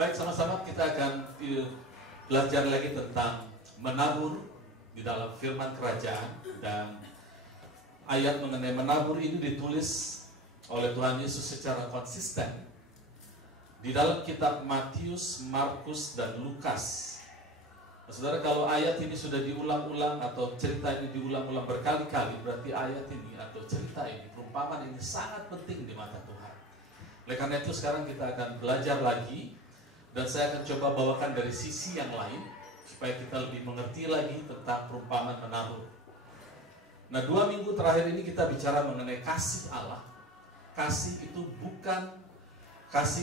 Baik, sama-sama kita akan belajar lagi tentang menabur di dalam firman kerajaan. Dan ayat mengenai menabur ini ditulis oleh Tuhan Yesus secara konsisten di dalam kitab Matius, Markus, dan Lukas. Nah, saudara, kalau ayat ini sudah diulang-ulang atau cerita ini diulang-ulang berkali-kali, berarti ayat ini atau cerita ini, perumpamaan ini sangat penting di mata Tuhan. Oleh karena itu sekarang kita akan belajar lagi, dan saya akan coba bawakan dari sisi yang lain supaya kita lebih mengerti lagi tentang perumpamaan menabur. Nah, 2 minggu terakhir ini kita bicara mengenai kasih Allah. Kasih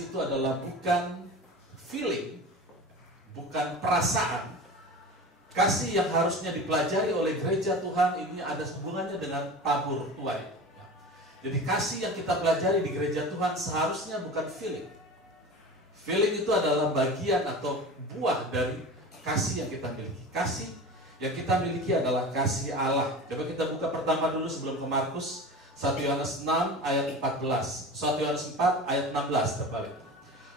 itu adalah bukan feeling, bukan perasaan. Kasih yang harusnya dipelajari oleh gereja Tuhan ini ada hubungannya dengan tabur tuai. Jadi kasih yang kita pelajari di gereja Tuhan seharusnya bukan feeling. Feeling itu adalah bagian atau buah dari kasih yang kita miliki. Kasih yang kita miliki adalah kasih Allah. Coba kita buka pertama dulu sebelum ke Markus, 1 Yohanes 6 ayat 14. 1 Yohanes 4 ayat 16 terbalik.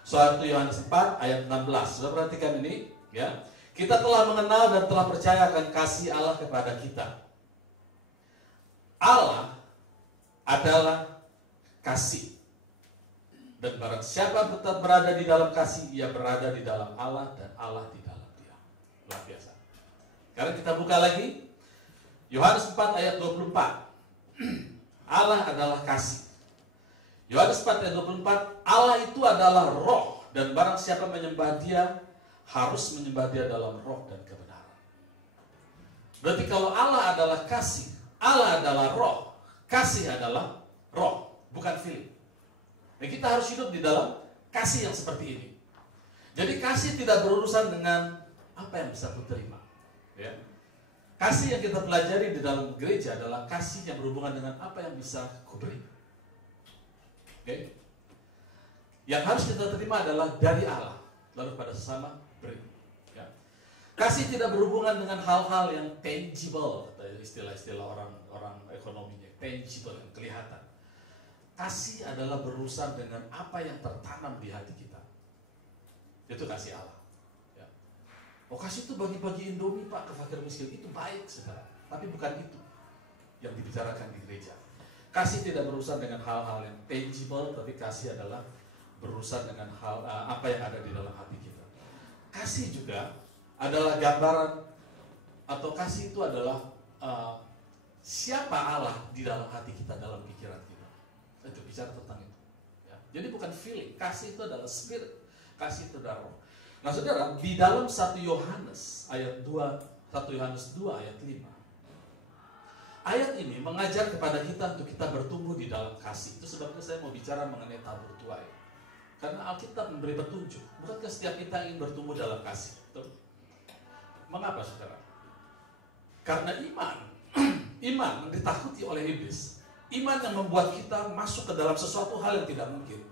1 Yohanes 4 ayat 16. Sudah perhatikan ini, ya. Kita telah mengenal dan telah percaya akan kasih Allah kepada kita. Allah adalah kasih. Dan barang siapa tetap berada di dalam kasih, ia berada di dalam Allah dan Allah di dalam dia. Luar biasa. Sekarang kita buka lagi Yohanes 4 ayat 24. Allah adalah kasih. Yohanes 4 ayat 24, Allah itu adalah roh, dan barang siapa menyembah dia harus menyembah dia dalam roh dan kebenaran. Berarti kalau Allah adalah kasih, Allah adalah roh, kasih adalah roh, bukan feeling. Dan kita harus hidup di dalam kasih yang seperti ini. Jadi kasih tidak berurusan dengan apa yang bisa ku terima. Ya. Kasih yang kita pelajari di dalam gereja adalah kasih yang berhubungan dengan apa yang bisa ku beri. Okay. Yang harus kita terima adalah dari Allah, lalu pada sesama beri. Ya. Kasih tidak berhubungan dengan hal-hal yang tangible, atau istilah-istilah orang ekonominya, tangible, yang kelihatan. Kasih adalah berurusan dengan apa yang tertanam di hati kita. Itu kasih Allah. Ya. Oh, kasih itu bagi-bagi Indomie Pak ke fakir miskin, itu baik saudara. Tapi bukan itu yang dibicarakan di gereja. Kasih tidak berurusan dengan hal-hal yang tangible, tapi kasih adalah berurusan dengan hal apa yang ada di dalam hati kita. Kasih juga adalah gambaran, atau kasih itu adalah siapa Allah di dalam hati kita, dalam pikiran kita. Itu bicara tentang itu. Ya. Jadi bukan feeling. Kasih itu adalah spirit. Kasih itu adalah roh. Nah saudara, di dalam 1 Yohanes ayat 2, 1 Yohanes 2 ayat 5. Ayat ini mengajar kepada kita untuk kita bertumbuh di dalam kasih. Itu sebabnya saya mau bicara mengenai tabur tuai. Karena Alkitab memberi petunjuk. Bukankah setiap kita ingin bertumbuh dalam kasih? Betul? Mengapa saudara? Karena iman. Iman yang ditakuti oleh iblis. Iman yang membuat kita masuk ke dalam sesuatu hal yang tidak mungkin.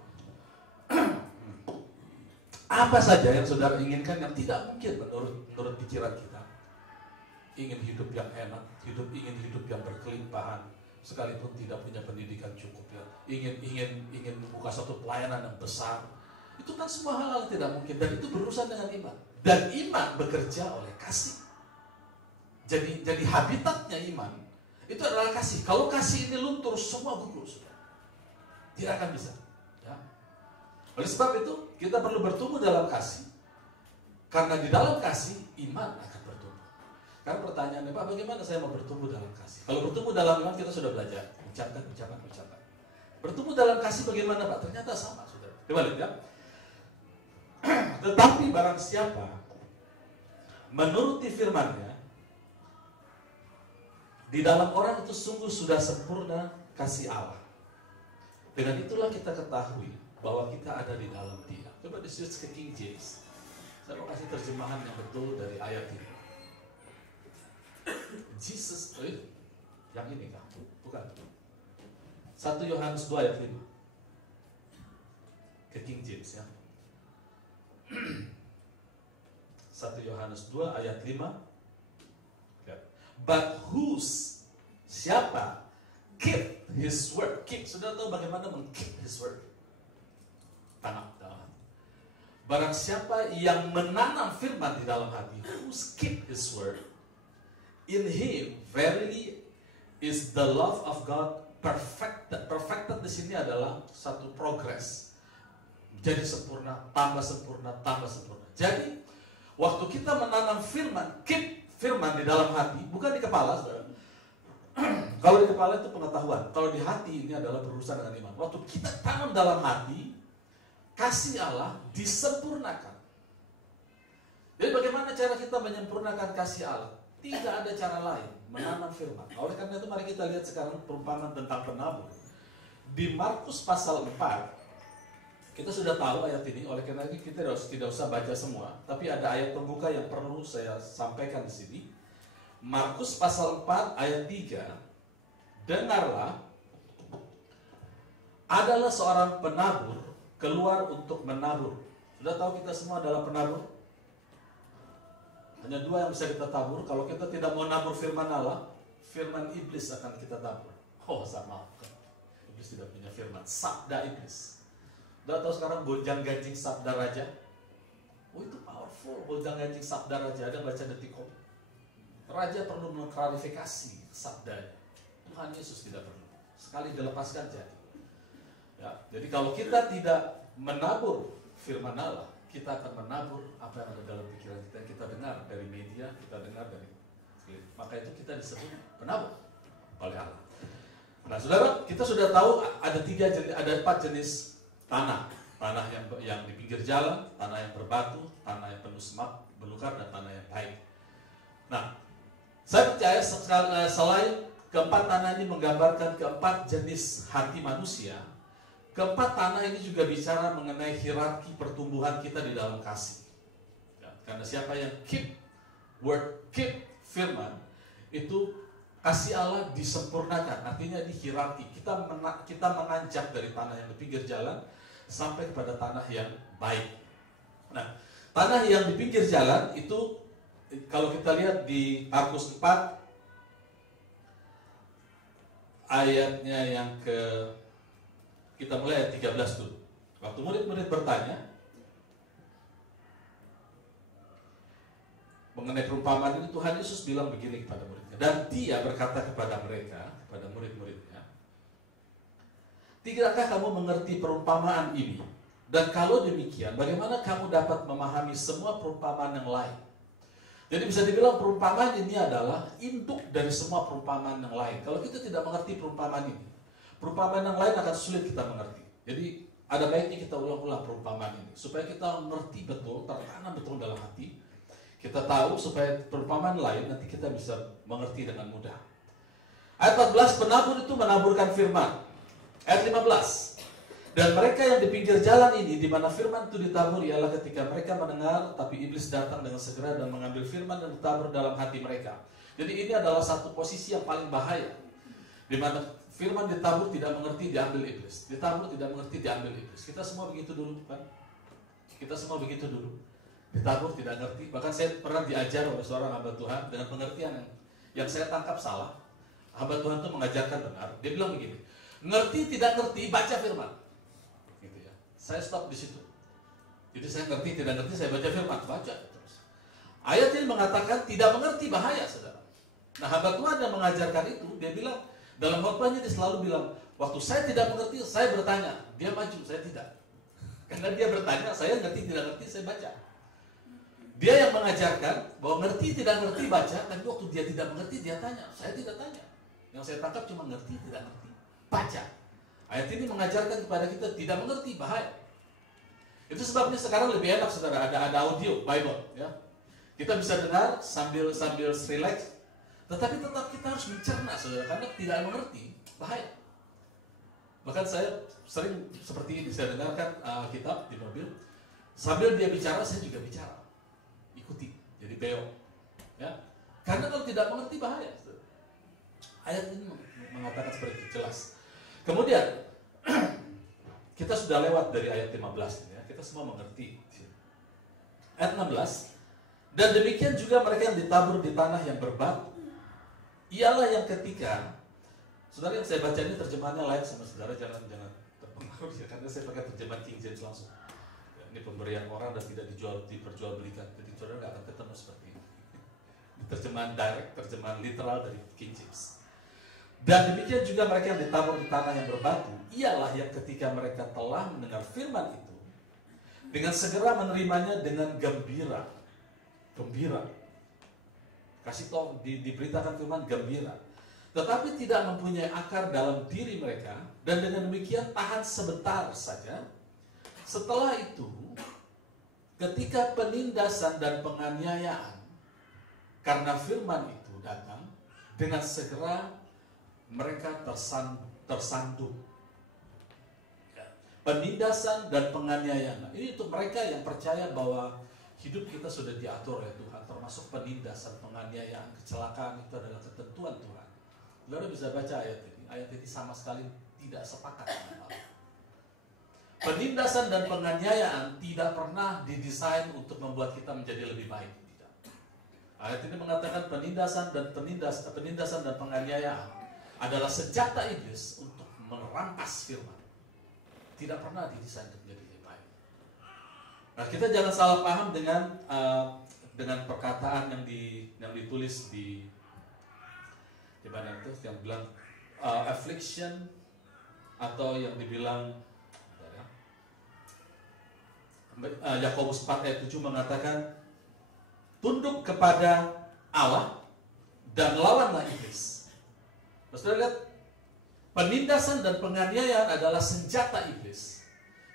Apa saja yang saudara inginkan yang tidak mungkin menurut pikiran kita. Ingin hidup yang enak, ingin hidup yang berkelimpahan, sekalipun tidak punya pendidikan cukup ya. Ingin buka satu pelayanan yang besar. Itu kan semua hal yang tidak mungkin, dan itu berurusan dengan iman. Dan iman bekerja oleh kasih. Jadi habitatnya iman itu adalah kasih. Kalau kasih ini luntur, semua gugur sudah. Tidak akan bisa. Ya. Oleh sebab itu, kita perlu bertumbuh dalam kasih. Karena di dalam kasih, iman akan bertumbuh. Karena pertanyaannya, Pak, bagaimana saya mau bertumbuh dalam kasih? Kalau bertumbuh dalam iman, kita sudah belajar. Ucapkan. Bertumbuh dalam kasih bagaimana, Pak? Ternyata sama, sudah. Coba lihat ya. Tetapi barang siapa menuruti firman-Nya, di dalam orang itu sungguh sudah sempurna kasih Allah. Dengan itulah kita ketahui bahwa kita ada di dalam Dia. Coba di-switch ke King James. Saya mau kasih terjemahan yang betul dari ayat ini. Jesus, yang ini kah? Bukan. 1 Yohanes 2 ayat 5. Ke King James ya. 1 Yohanes 2 ayat 5. But whose, siapa, keep his word. Keep, sudah tahu bagaimana meng-keep his word. Tanam. barang siapa yang menanam firman di dalam hati, who keep his word, in him verily is the love of God perfected. Perfected di sini adalah satu progress. Jadi sempurna, tambah sempurna, tambah sempurna. Jadi waktu kita menanam firman, keep firman di dalam hati, bukan di kepala, saudara. Kalau di kepala itu pengetahuan, kalau di hati ini adalah berurusan dengan iman. Waktu kita tanam dalam hati, kasih Allah disempurnakan. Jadi bagaimana cara kita menyempurnakan kasih Allah? Tidak ada cara lain, menanam firman. Oleh karena itu mari kita lihat sekarang perumpamaan tentang penabur. Di Markus pasal 4, kita sudah tahu ayat ini, oleh karena itu kita tidak usah baca semua, tapi ada ayat pembuka yang perlu saya sampaikan di sini. Markus pasal 4 ayat 3, dengarlah, adalah seorang penabur keluar untuk menabur. Sudah tahu kita semua adalah penabur? Hanya dua yang bisa kita tabur. Kalau kita tidak mau nabur firman Allah, firman iblis akan kita tabur. Oh, sama. Iblis tidak punya firman, sabda iblis. Sudah tahu sekarang gonjang ganjing sabda raja? Oh, itu powerful, gonjang ganjing sabda raja. Ada baca Detikkom. Raja perlu mengklarifikasi sabdanya. Tuhan Yesus tidak perlu. Sekali dilepaskan jadi. Ya, jadi kalau kita tidak menabur firman Allah, kita akan menabur apa yang ada dalam pikiran kita. Kita dengar dari media, kita dengar dari, maka itu kita disebut penabur oleh Allah. Nah, saudara, kita sudah tahu ada 4 jenis tanah. Tanah yang di pinggir jalan, tanah yang berbatu, tanah yang penuh semak, belukar, dan tanah yang baik. Nah, saya percaya selain keempat tanah ini menggambarkan keempat jenis hati manusia, keempat tanah ini juga bicara mengenai hierarki pertumbuhan kita di dalam kasih. Ya, karena siapa yang keep word, keep firman, itu kasih Allah disempurnakan. Artinya di hierarki kita menanjak dari tanah yang di pinggir jalan sampai kepada tanah yang baik. Nah, tanah yang di pinggir jalan itu kalau kita lihat di Markus 4 ayatnya yang kita mulai ayat 13 dulu. Waktu murid-murid bertanya mengenai perumpamaan ini, Tuhan Yesus bilang begini kepada muridnya. Dan dia berkata kepada mereka, kepada murid-muridnya, tidakkah kamu mengerti perumpamaan ini? Dan kalau demikian, bagaimana kamu dapat memahami semua perumpamaan yang lain? Jadi bisa dibilang perumpamaan ini adalah induk dari semua perumpamaan yang lain. Kalau kita tidak mengerti perumpamaan ini, perumpamaan yang lain akan sulit kita mengerti. Jadi ada baiknya kita ulang-ulang perumpamaan ini supaya kita mengerti betul, tertanam betul dalam hati. Kita tahu supaya perumpamaan lain nanti kita bisa mengerti dengan mudah. Ayat 14, penabur itu menaburkan firman. Ayat 15, dan mereka yang di pinggir jalan ini, di mana firman itu ditabur, ialah ketika mereka mendengar, tapi iblis datang dengan segera dan mengambil firman dan ditabur dalam hati mereka. Jadi ini adalah satu posisi yang paling bahaya, di mana firman ditabur tidak mengerti, diambil iblis. Ditabur tidak mengerti, diambil iblis. Kita semua begitu dulu, kan? Kita semua begitu dulu. Ditabur tidak ngerti. Bahkan saya pernah diajar oleh seorang hamba Tuhan dengan pengertian yang saya tangkap salah. Hamba Tuhan itu mengajarkan benar. Dia bilang begini, ngerti tidak ngerti, baca firman. Gitu ya. Saya stop di situ. Jadi saya ngerti tidak ngerti, saya baca firman, baca terus. Ayat ini mengatakan tidak mengerti, bahaya, saudara. Nah, hamba Tuhan yang mengajarkan itu, dia bilang dalam khotbahnya dia selalu bilang, waktu saya tidak mengerti, saya bertanya. Dia maju, saya tidak. Karena dia bertanya, saya ngerti tidak ngerti, saya baca. Dia yang mengajarkan bahwa ngerti tidak ngerti baca, tapi waktu dia tidak mengerti dia tanya. Saya tidak tanya. Yang saya tangkap cuma ngerti tidak ngerti baca. Ayat ini mengajarkan kepada kita tidak mengerti, bahaya. Itu sebabnya sekarang lebih enak, saudara, ada audio Bible, ya. Kita bisa dengar sambil relax, tetapi tetap kita harus mencerna, saudara, karena tidak mengerti, bahaya. Bahkan saya sering seperti ini, saya dengarkan kitab di mobil, sambil dia bicara saya juga bicara. Ikuti, jadi beo, ya. Karena kalau tidak mengerti, bahaya. Ayat ini mengatakan seperti itu, jelas. Kemudian kita sudah lewat dari ayat 15 ini, ya. Kita semua mengerti. Ayat 16, dan demikian juga mereka yang ditabur di tanah yang berbatu, ialah yang ketika, saudara, yang saya baca ini terjemahannya lain sama saudara, jangan terpengaruh ya, karena saya pakai terjemahan King James langsung. Ya. Ini pemberian orang dan tidak diperjualbelikan. Jadi saudara nggak akan ketemu seperti ini. Terjemahan direct, terjemahan literal dari King James. Dan demikian juga mereka yang ditabur di tanah yang berbatu, ialah yang ketika mereka telah mendengar firman itu, dengan segera menerimanya dengan gembira. Gembira. Kasih tahu, diberitakan firman gembira. Tetapi tidak mempunyai akar dalam diri mereka, dan dengan demikian tahan sebentar saja. Setelah itu, ketika penindasan dan penganiayaan karena firman itu datang, dengan segera mereka tersandung. Penindasan dan penganiayaan. Ini untuk mereka yang percaya bahwa hidup kita sudah diatur oleh Tuhan, termasuk penindasan, penganiayaan, kecelakaan itu adalah ketentuan Tuhan. Saudara bisa baca ayat ini. Ayat ini sama sekali tidak sepakat dengan Allah. Penindasan dan penganiayaan tidak pernah didesain untuk membuat kita menjadi lebih baik. Tidak. Ayat ini mengatakan penindasan dan penganiayaan adalah senjata iblis untuk merampas firman. Tidak pernah didesain untuk menjadi lebih baik. Nah, kita jangan salah paham dengan perkataan yang ditulis di mana itu yang bilang affliction, atau yang dibilang Yakobus 4 ayat 7 mengatakan tunduk kepada Allah dan lawanlah iblis. Saudara lihat, penindasan dan penganiayaan adalah senjata iblis.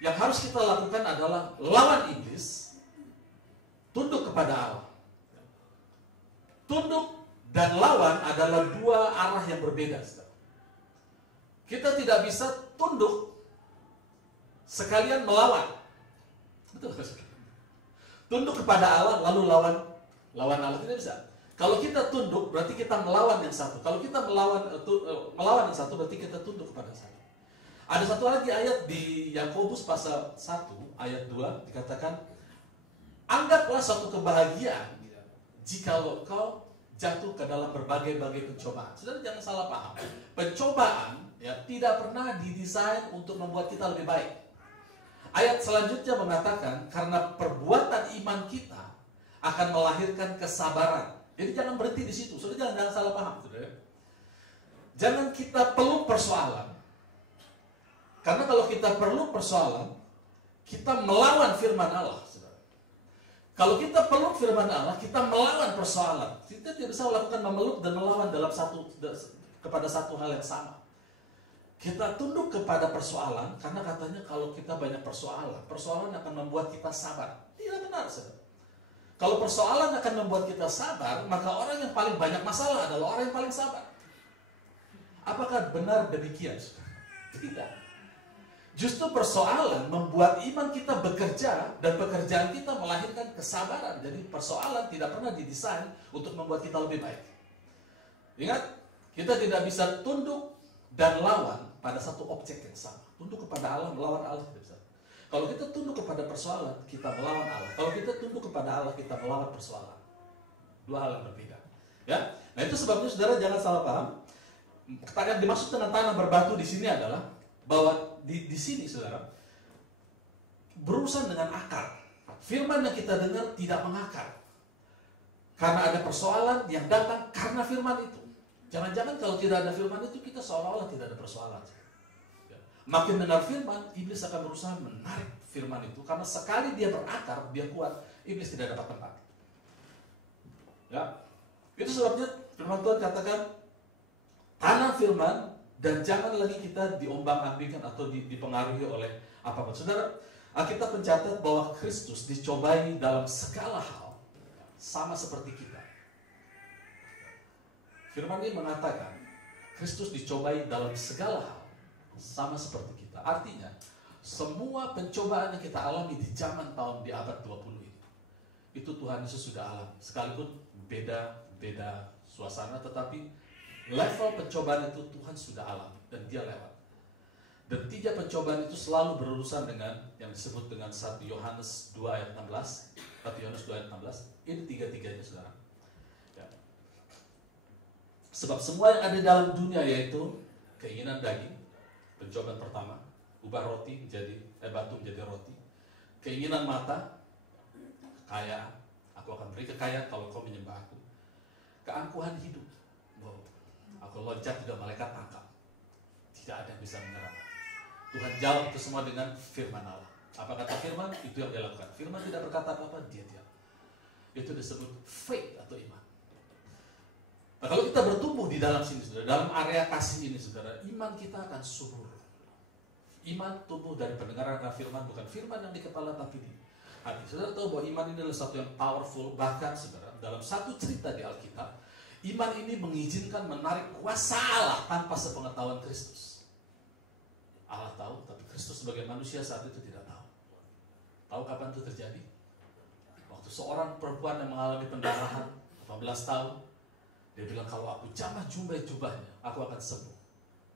Yang harus kita lakukan adalah lawan iblis, tunduk kepada Allah. Tunduk dan lawan adalah dua arah yang berbeda. Kita tidak bisa tunduk sekalian melawan. Betul. Tunduk kepada Allah lalu lawan Allah, tidak bisa. Kalau kita tunduk berarti kita melawan yang satu. Kalau kita melawan yang satu berarti kita tunduk kepada satu. Ada satu lagi ayat di Yakobus pasal 1 ayat 2 dikatakan, anggaplah suatu kebahagiaan jikalau kau jatuh ke dalam berbagai-bagai pencobaan. Saudara jangan salah paham. Pencobaan tidak pernah didesain untuk membuat kita lebih baik. Ayat selanjutnya mengatakan karena perbuatan iman kita akan melahirkan kesabaran. Jadi jangan berhenti di situ. Saudara jangan salah paham, saudara. Jangan kita peluk persoalan. Karena kalau kita perlu persoalan, kita melawan firman Allah, saudara. Kalau kita peluk firman Allah, kita melawan persoalan. Kita tidak bisa melakukan memeluk dan melawan kepada satu hal yang sama. Kita tunduk kepada persoalan karena katanya kalau kita banyak persoalan akan membuat kita sabar. Tidak benar, saudara. Kalau persoalan akan membuat kita sabar, maka orang yang paling banyak masalah adalah orang yang paling sabar. Apakah benar demikian? Tidak. Justru persoalan membuat iman kita bekerja dan pekerjaan kita melahirkan kesabaran. Jadi persoalan tidak pernah didesain untuk membuat kita lebih baik. Ingat, kita tidak bisa tunduk dan lawan pada satu objek yang sama. Tunduk kepada Allah, melawan Allah tidak bisa. Kalau kita tunduk kepada persoalan, kita melawan Allah. Kalau kita tunduk kepada Allah, kita melawan persoalan. Dua hal yang berbeda. Ya, nah itu sebabnya saudara jangan salah paham. Yang dimaksud dengan tanah berbatu di sini adalah bahwa di sini saudara berurusan dengan akar. Firman yang kita dengar tidak mengakar. Karena ada persoalan yang datang karena firman itu. Jangan-jangan kalau tidak ada firman itu kita seolah-olah tidak ada persoalan. Makin dengar firman, iblis akan berusaha menarik firman itu. Karena sekali dia berakar, dia kuat, iblis tidak dapat tempat. Ya, itu sebabnya firman Tuhan katakan, tanam firman dan jangan lagi kita diombang-ambingkan atau dipengaruhi oleh apapun. Saudara, Alkitab mencatat bahwa Kristus dicobai dalam segala hal, sama seperti kita. Firman ini mengatakan, Kristus dicobai dalam segala hal, sama seperti kita. Artinya, semua pencobaan yang kita alami di zaman tahun di abad 20 ini, itu Tuhan Yesus sudah alami. Sekalipun beda suasana, tetapi level pencobaan itu Tuhan sudah alami dan dia lewat. Dan 3 pencobaan itu selalu berurusan dengan yang disebut dengan 1 Yohanes 2 ayat 16. 1 Yohanes 2 ayat 16. Ini 3-3-nya saudara. Ya. Sebab semua yang ada dalam dunia yaitu keinginan daging, pencobaan pertama, ubah roti menjadi batu menjadi roti. keinginan mata, kekayaan, aku akan beri kekayaan kalau kau menyembah aku. Keangkuhan hidup, wow, aku loncat juga malaikat tangkap, tidak ada yang bisa menyerang. Tuhan jawab itu semua dengan firman Allah. Apa kata firman? Itu yang dia lakukan. Firman tidak berkata apa-apa, dia diam. Itu disebut faith atau iman. Nah, kalau kita bertumbuh di dalam sini, saudara, dalam area kasih ini, saudara, iman kita akan subur. Iman tumbuh dari pendengaran firman, bukan firman yang di kepala tapi di hati. Saudara tahu bahwa iman ini adalah satu yang powerful. Bahkan, saudara, dalam satu cerita di Alkitab, iman ini mengizinkan menarik kuasa Allah tanpa sepengetahuan Kristus. Allah tahu, tapi Kristus sebagai manusia saat itu tidak tahu. Tahu kapan itu terjadi? Waktu seorang perempuan yang mengalami pendarahan 18 tahun, dia bilang, kalau aku jamah jubahnya, aku akan sembuh.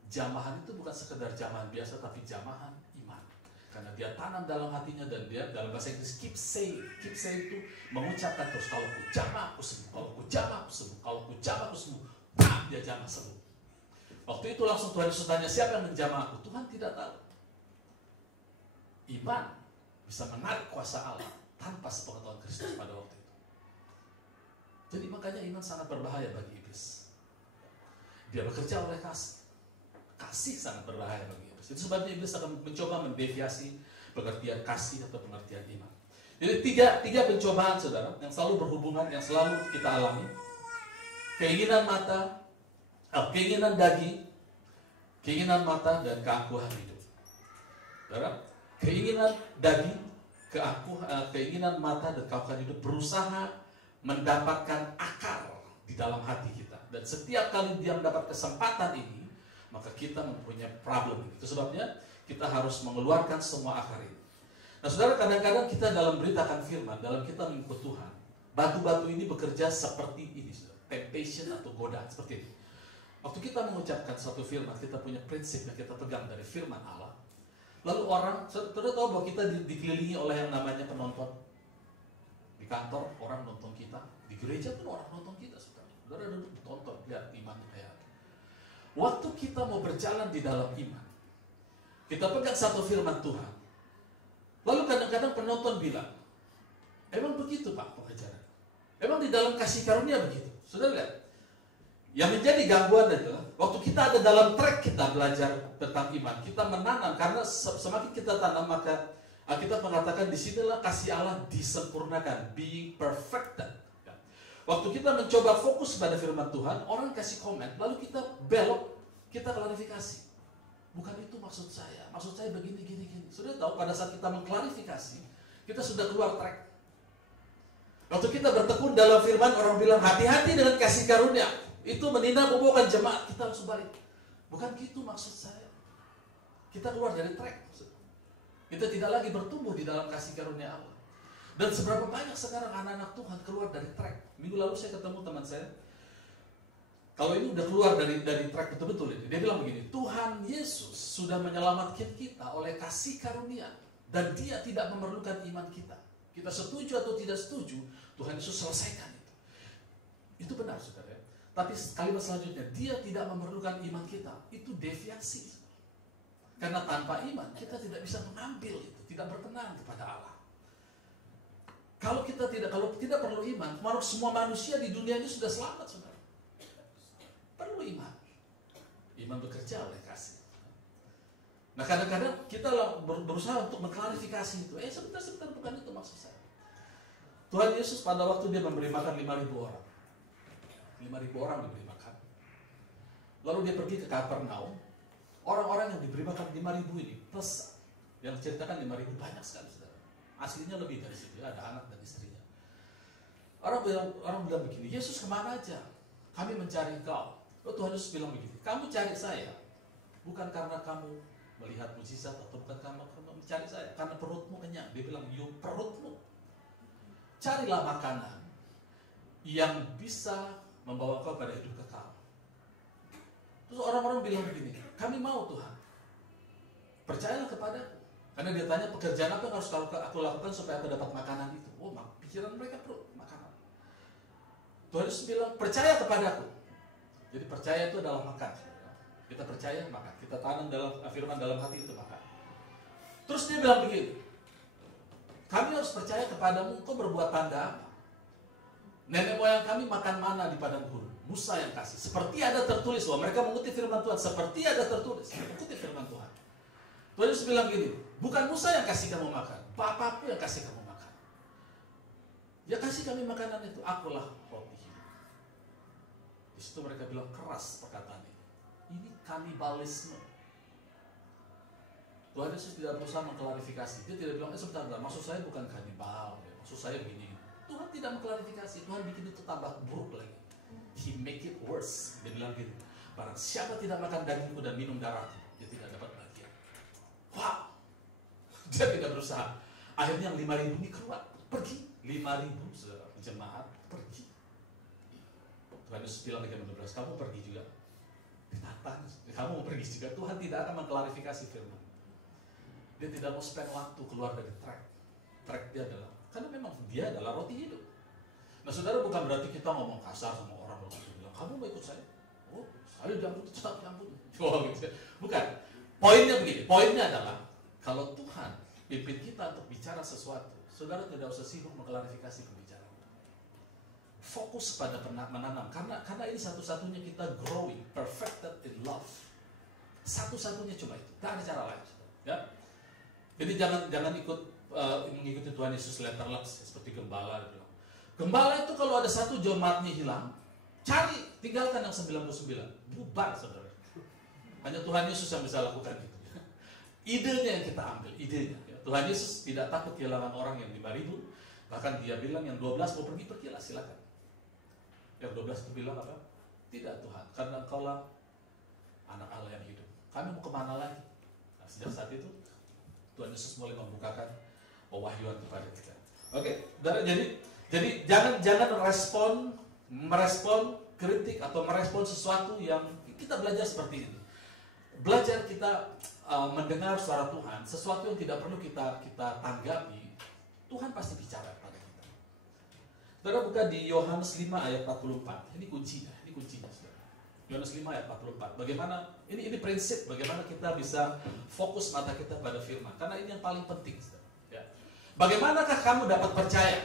Jamahan itu bukan sekedar jamahan biasa, tapi jamahan iman. Karena dia tanam dalam hatinya, dan dia dalam bahasa Inggris keep saying itu mengucapkan terus, kalau ku jamah aku sembuh, kalau ku jamah aku sembuh, kalau ku jamah aku sembuh, dia jamah sembuh. Waktu itu langsung Tuhan Yesus tanya, siapa yang menjamah aku? Tuhan tidak tahu. Iman bisa menarik kuasa Allah tanpa sepengetahuan Kristus pada waktu itu. Jadi makanya iman sangat berbahaya bagi iblis. Dia bekerja oleh kasih. Kasih sangat berbahaya bagi iblis. Itu sebabnya iblis akan mencoba mendeviasi pengertian kasih atau pengertian iman. Jadi tiga pencobaan, saudara, yang selalu berhubungan, yang selalu kita alami. Keinginan mata, keinginan daging, keinginan mata, dan keangkuhan hidup. Saudara, keinginan daging, keinginan mata, dan keangkuhan hidup berusaha mendapatkan akar di dalam hati kita. Dan setiap kali dia mendapat kesempatan ini, maka kita mempunyai problem. Itu sebabnya kita harus mengeluarkan semua akar ini. Nah, saudara, kadang-kadang kita dalam beritakan firman, dalam kita mengikut Tuhan, batu-batu ini bekerja seperti ini, saudara. Temptation atau godaan seperti ini. Waktu kita mengucapkan satu firman, kita punya prinsip yang kita pegang dari firman Allah. Lalu orang, saudara tahu bahwa kita dikelilingi oleh yang namanya penonton. Di kantor orang nonton kita, di gereja pun orang nonton kita, saudara. Saudara duduk tonton, lihat iman kayak apa. Waktu kita mau berjalan di dalam iman, kita pegang satu firman Tuhan. Lalu kadang-kadang penonton bilang, emang begitu Pak pengajaran? Emang di dalam kasih karunia begitu? Saudara lihat, yang menjadi gangguan adalah waktu kita ada dalam track kita belajar tentang iman, kita menanam, karena semakin kita tanam maka Alkitab mengatakan disinilah kasih Allah disempurnakan, being perfected. Waktu kita mencoba fokus pada firman Tuhan, orang kasih komen, lalu kita belok, kita klarifikasi. Bukan itu maksud saya begini, gini. Sudah tahu pada saat kita mengklarifikasi, kita sudah keluar track. Waktu kita bertekun dalam firman, orang bilang hati-hati dengan kasih karunia. Itu menina bobokan jemaat, kita langsung balik. Bukan gitu maksud saya. Kita keluar dari track. Kita tidak lagi bertumbuh di dalam kasih karunia Allah. Dan seberapa banyak sekarang anak-anak Tuhan keluar dari track. Minggu lalu saya ketemu teman saya. Kalau ini udah keluar dari track betul-betul ini. Dia bilang begini, Tuhan Yesus sudah menyelamatkan kita oleh kasih karunia. Dan dia tidak memerlukan iman kita. Kita setuju atau tidak setuju, Tuhan Yesus selesaikan itu. Itu benar, saudara. Tapi kalimat selanjutnya, dia tidak memerlukan iman kita. Itu deviasi. Karena tanpa iman, kita tidak bisa mengambil itu. Tidak berkenan kepada Allah. Kalau tidak perlu iman, semua manusia di dunia ini sudah selamat, saudara. Perlu iman. Iman bekerja oleh kasih. Nah, kadang-kadang kita berusaha untuk mengklarifikasi itu. Sebentar, bukan itu maksud saya. Tuhan Yesus pada waktu dia memberi makan 5.000 orang. 5.000 orang diberi makan. Lalu dia pergi ke Kapernaum. Orang-orang yang diberi makan 5.000 ini, plus yang diceritakan 5.000 banyak sekali, saudara. Aslinya lebih dari situ, ada anak dan istrinya. Orang bilang begini, Yesus kemana aja? Kami mencari Engkau. Lalu Tuhan Yesus bilang begini, kamu cari saya, bukan karena kamu melihat mukjizat atau bukan karena kamu mencari saya, karena perutmu kenyang. Dia bilang, perutmu. Carilah makanan yang bisa membawa kau pada hidup kekal. Terus orang-orang bilang begini, kami mau Tuhan, percayalah kepadaku. Karena dia tanya pekerjaan apa yang harus aku lakukan supaya aku dapat makanan itu. Oh, pikiran mereka perlu makanan. Tuhan Yesus bilang, percaya kepadaku. Jadi percaya itu adalah makan. Kita percaya, makan. Kita tanam dalam firman dalam hati itu makan. Terus dia bilang begini, Kami harus percaya kepadamu, engkau berbuat tanda apa? Nenek moyang kami makan mana di padang gurun. Musa yang kasih. Seperti ada tertulis. Wah, mereka mengutip firman Tuhan. Seperti ada tertulis. Mengutip firman Tuhan. Tuhan Yesus bilang gini, bukan Musa yang kasih kamu makan. Bapakku yang kasih kamu makan. Dia kasih kami makanan itu. Akulah roti hidup. Di situ mereka bilang keras perkataan ini. Ini kanibalisme. Tuhan Yesus tidak berusaha mengklarifikasi. Dia tidak bilang, sebentar, maksud saya bukan kanibal. Maksud saya begini. Tuhan tidak mengklarifikasi. Tuhan bikin itu tambah buruk lagi. He make it worse. Dia bilang gini, barang siapa tidak makan dagingku dan minum darahku, dia tidak dapat bagian. Wow. Dia tidak berusaha. Akhirnya yang 5.000 ini keluar. Pergi. 5.000 jemaat pergi. Tuhan Yesus bilang di ayat 12, kamu pergi juga. Ditantang. Kamu mau pergi juga. Tuhan tidak akan mengklarifikasi firman. Dia tidak mau spend waktu keluar dari track. Track dia adalah, karena memang dia adalah roti hidup. Nah saudara, bukan berarti kita ngomong kasar sama orang lalu bilang, kamu mau ikut saya? Oh, saya diampuni, tetap diampuni. Oh, gitu. Bukan. Poinnya begini. Poinnya adalah kalau Tuhan pimpin kita untuk bicara sesuatu, saudara tidak usah sibuk mengklarifikasi pembicaraan. Fokus pada menanam. Karena ini satu-satunya kita growing, perfected in love. Satu-satunya cuma itu. Tak ada cara lain. Ya. Jadi jangan ikut mengikuti Tuhan Yesus letterless seperti gembala. Gembala itu kalau ada satu jemaatnya hilang, cari, tinggalkan yang 99. Bubar, saudara. Hanya Tuhan Yesus yang bisa lakukan itu. Idenya yang kita ambil, idenya. Tuhan Yesus tidak takut kehilangan orang yang 5.000. Bahkan dia bilang yang 12 mau pergi, pergilah, silakan. Yang 12 itu bilang apa? Tidak Tuhan, karena Engkaulah anak Allah yang hidup. Kami mau kemana lagi? Nah, sejak saat itu Tuhan Yesus mulai membukakan pewahyuan kepada kita. Oke, jadi jangan merespon kritik atau merespon sesuatu yang kita belajar seperti ini. Belajar kita mendengar suara Tuhan, sesuatu yang tidak perlu kita tanggapi, Tuhan pasti bicara pada kita. Saudara buka di Yohanes 5 ayat 44. Ini kuncinya. Saudara. Yohanes 5 ayat 44. Bagaimana ini prinsip bagaimana kita bisa fokus mata kita pada firman. Karena ini yang paling penting, saudara. Ya. Bagaimanakah kamu dapat percaya?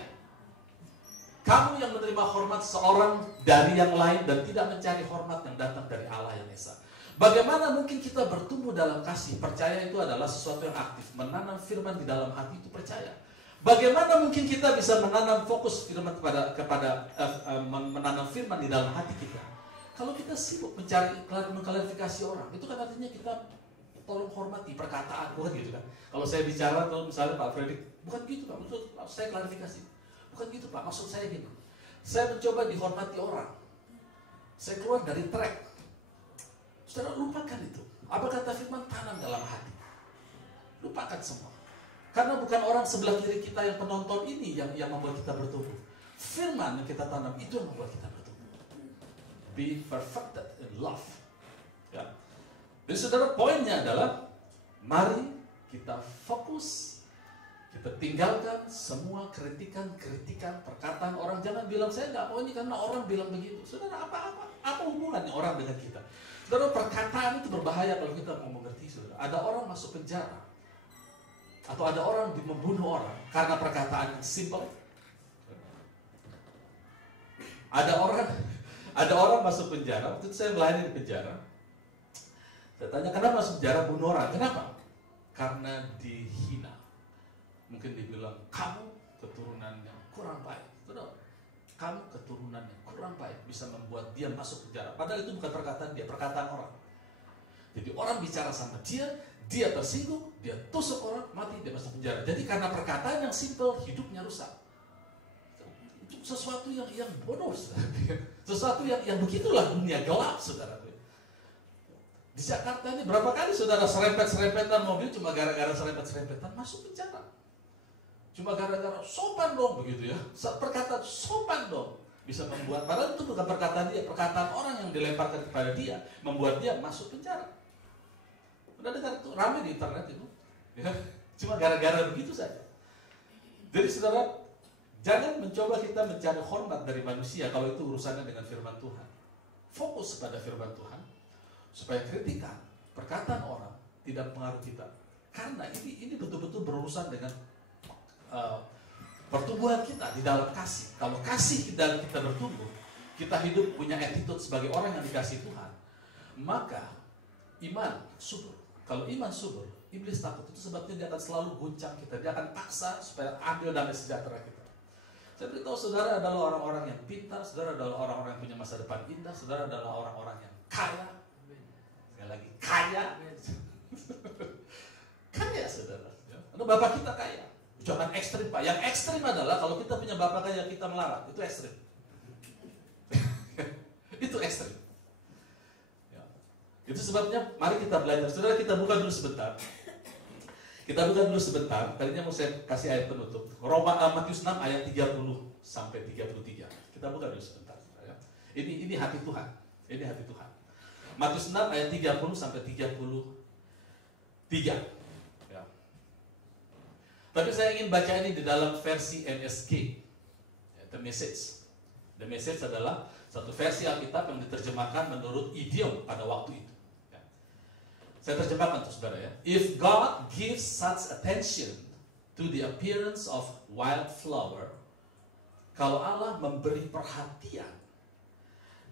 Kamu yang menerima hormat seorang dari yang lain dan tidak mencari hormat yang datang dari Allah yang Esa. Bagaimana mungkin kita bertumbuh dalam kasih? Percaya itu adalah sesuatu yang aktif. Menanam firman di dalam hati itu percaya. Bagaimana mungkin kita bisa menanam fokus firman menanam firman di dalam hati kita? Kalau kita sibuk mengklarifikasi orang, itu kan artinya kita tolong hormati perkataan, bukan gitu kan? Kalau saya bicara, kalau misalnya Pak Fredrik, bukan gitu Pak, maksud saya klarifikasi. Bukan gitu Pak, maksud saya gini. Saya mencoba dihormati orang. Saya keluar dari track. Saudara, lupakan itu. Apa kata firman? Tanam dalam hati. Lupakan semua. Karena bukan orang sebelah kiri kita yang penonton ini yang membuat kita bertumbuh. Firman yang kita tanam itu yang membuat kita bertumbuh. Be perfected in love. Ya. Jadi saudara, poinnya adalah mari kita fokus. Kita tinggalkan semua kritikan perkataan orang. Jangan bilang saya nggak mau ini karena orang bilang begitu. Saudara, apa hubungannya orang dengan kita? Saudara, perkataan itu berbahaya kalau kita mau mengerti. Saudara, ada orang masuk penjara atau ada orang membunuh orang karena perkataan yang simple. Ada orang masuk penjara. Waktu itu saya melayani di penjara. Saya tanya, kenapa masuk penjara bunuh orang? Kenapa? Karena dihina. Mungkin dibilang, kamu keturunan yang kurang baik. Betul? Kamu keturunan yang kurang baik. Bisa membuat dia masuk penjara. Padahal itu bukan perkataan dia, perkataan orang. Jadi orang bicara sama dia tersinggung, dia tusuk orang, mati, dia masuk penjara. Jadi karena perkataan yang simple, hidupnya rusak. Itu sesuatu yang bodoh. Sesuatu yang begitulah dunia gelap, saudara. Di Jakarta ini berapa kali saudara serempet-serempetan mobil cuma gara-gara serempet-serempetan masuk penjara. Cuma gara-gara sopan dong begitu ya. Perkataan sopan dong bisa membuat, padahal itu bukan perkataan dia, perkataan orang yang dilemparkan kepada dia membuat dia masuk penjara. Udah dengar itu ramai di internet itu. Ya. Cuma gara-gara begitu saja. Jadi saudara, jangan mencoba kita mencari hormat dari manusia kalau itu urusannya dengan firman Tuhan. Fokus pada firman Tuhan supaya kritikan, perkataan orang tidak mempengaruhi kita. Karena ini betul-betul berurusan dengan pertumbuhan kita di dalam kasih. Kalau kasih dan kita bertumbuh, kita hidup punya attitude sebagai orang yang dikasih Tuhan, maka iman subur. Kalau iman subur, iblis takut. Itu sebabnya dia akan selalu guncang kita. Dia akan paksa supaya ambil damai sejahtera kita. Saya beritahu saudara adalah orang-orang yang pintar, saudara adalah orang-orang yang punya masa depan indah, saudara adalah orang-orang yang kaya. Sekali lagi, kaya. Kaya saudara. Karena bapak kita kaya. Jangan ekstrim Pak. Yang ekstrim adalah kalau kita punya bapak kaya kita melarat. Itu ekstrim. Itu ekstrim. Ya. Itu sebabnya mari kita belajar. Saudara, kita buka dulu sebentar. Kita buka dulu sebentar. Tadinya mau saya kasih ayat penutup. Matius 6 ayat 30 sampai 33. Kita buka dulu sebentar. Ya. Ini hati Tuhan. Ini hati Tuhan. Matius 6 ayat 30 sampai 33. Ya. Tapi saya ingin baca ini di dalam versi NSG. Ya, The Message. The Message adalah satu versi Alkitab yang diterjemahkan menurut idiom pada waktu itu. Ya. Saya terjemahkan untuk saudara ya. If God gives such attention to the appearance of wildflower, kalau Allah memberi perhatian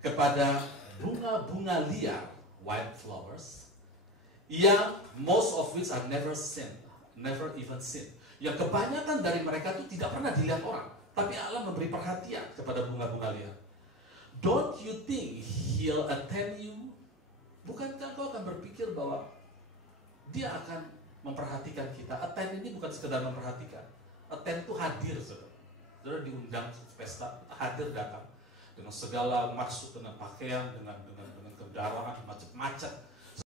kepada bunga-bunga liar, wildflowers, yang most of which are never seen, never even seen, yang kebanyakan dari mereka itu tidak pernah dilihat orang, tapi Allah memberi perhatian kepada bunga-bunga liar. Don't you think He'll attend you? Bukankah kau akan berpikir bahwa Dia akan memperhatikan kita? Attend ini bukan sekedar memperhatikan. Attend itu hadir, saudara. Saudara diundang pesta, hadir datang dengan segala maksud, dengan pakaian, dengan kendaraan macam-macam.